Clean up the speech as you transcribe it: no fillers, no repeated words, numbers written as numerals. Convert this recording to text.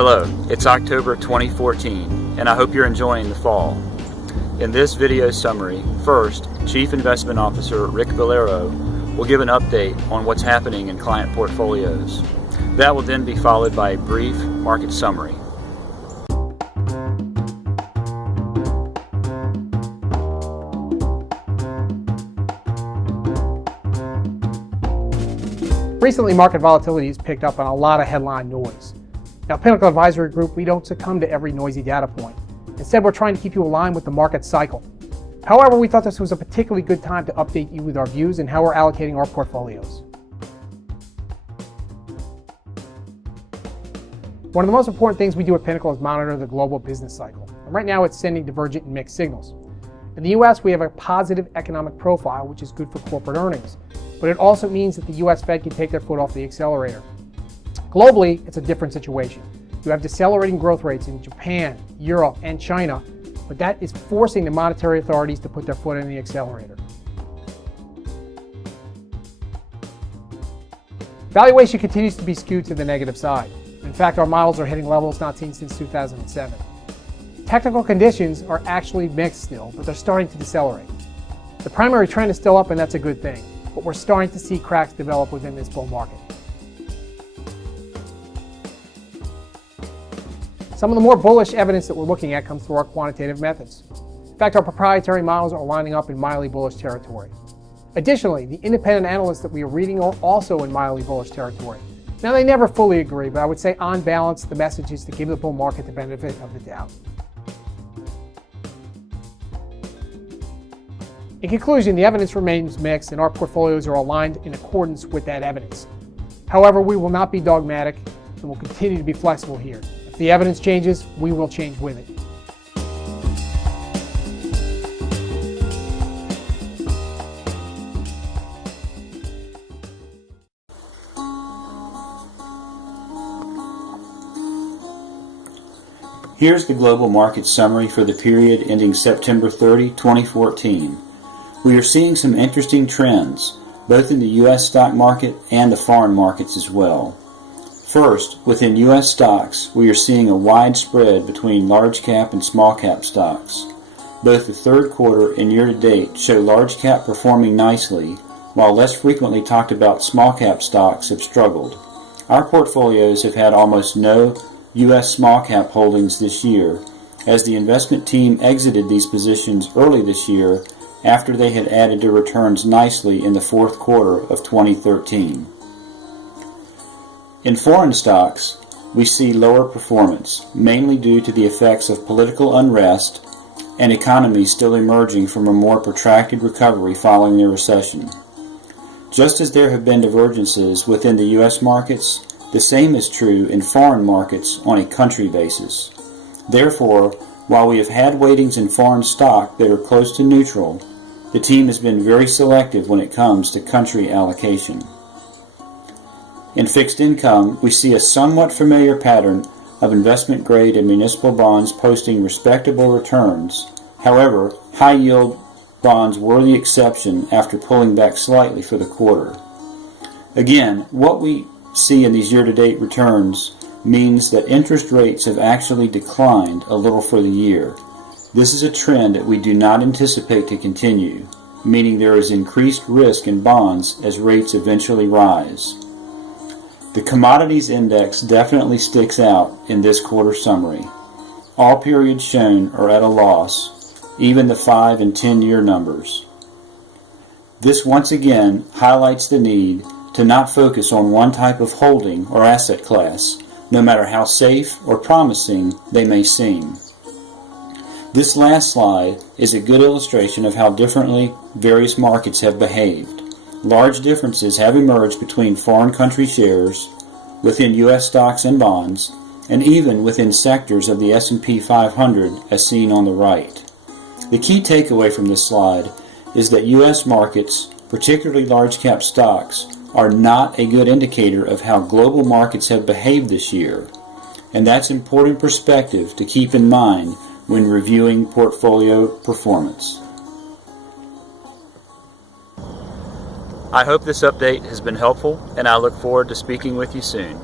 Hello, it's October 2014, and I hope you're enjoying the fall. In this video summary, first, Chief Investment Officer Rick Valero will give an update on what's happening in client portfolios. That will then be followed by a brief market summary. Recently, market volatility has picked up on a lot of headline noise. Now, at Pinnacle Advisory Group, we don't succumb to every noisy data point. Instead, we're trying to keep you aligned with the market cycle. However, we thought this was a particularly good time to update you with our views and how we're allocating our portfolios. One of the most important things we do at Pinnacle is monitor the global business cycle. And right now, it's sending divergent and mixed signals. In the U.S., we have a positive economic profile, which is good for corporate earnings. But it also means that the U.S. Fed can take their foot off the accelerator. Globally, it's a different situation. You have decelerating growth rates in Japan, Europe, and China, but that is forcing the monetary authorities to put their foot on the accelerator. Valuation continues to be skewed to the negative side. In fact, our models are hitting levels not seen since 2007. Technical conditions are actually mixed still, but they're starting to decelerate. The primary trend is still up, and that's a good thing. But we're starting to see cracks develop within this bull market. Some of the more bullish evidence that we're looking at comes through our quantitative methods. In fact, our proprietary models are lining up in mildly bullish territory. Additionally, the independent analysts that we are reading are also in mildly bullish territory. Now, they never fully agree, but I would say on balance, the message is to give the bull market the benefit of the doubt. In conclusion, the evidence remains mixed and our portfolios are aligned in accordance with that evidence. However, we will not be dogmatic and will continue to be flexible here. If the evidence changes, we will change with it. Here's the global market summary for the period ending September 30, 2014. We are seeing some interesting trends, both in the U.S. stock market and the foreign markets as well. First, within U.S. stocks, we are seeing a wide spread between large cap and small cap stocks. Both the third quarter and year to date show large cap performing nicely, while less frequently talked about small cap stocks have struggled. Our portfolios have had almost no U.S. small cap holdings this year, as the investment team exited these positions early this year after they had added to returns nicely in the fourth quarter of 2013. In foreign stocks, we see lower performance, mainly due to the effects of political unrest and economies still emerging from a more protracted recovery following the recession. Just as there have been divergences within the U.S. markets, the same is true in foreign markets on a country basis. Therefore, while we have had weightings in foreign stock that are close to neutral, the team has been very selective when it comes to country allocation. In fixed income, we see a somewhat familiar pattern of investment grade and municipal bonds posting respectable returns. However, high yield bonds were the exception after pulling back slightly for the quarter. Again, what we see in these year-to-date returns means that interest rates have actually declined a little for the year. This is a trend that we do not anticipate to continue, meaning there is increased risk in bonds as rates eventually rise. The commodities index definitely sticks out in this quarter summary. All periods shown are at a loss, even the 5 and 10-year numbers. This once again highlights the need to not focus on one type of holding or asset class, no matter how safe or promising they may seem. This last slide is a good illustration of how differently various markets have behaved. Large differences have emerged between foreign country shares, within U.S. stocks and bonds, and even within sectors of the S&P 500 as seen on the right. The key takeaway from this slide is that U.S. markets, particularly large cap stocks, are not a good indicator of how global markets have behaved this year, and that's important perspective to keep in mind when reviewing portfolio performance. I hope this update has been helpful, and I look forward to speaking with you soon.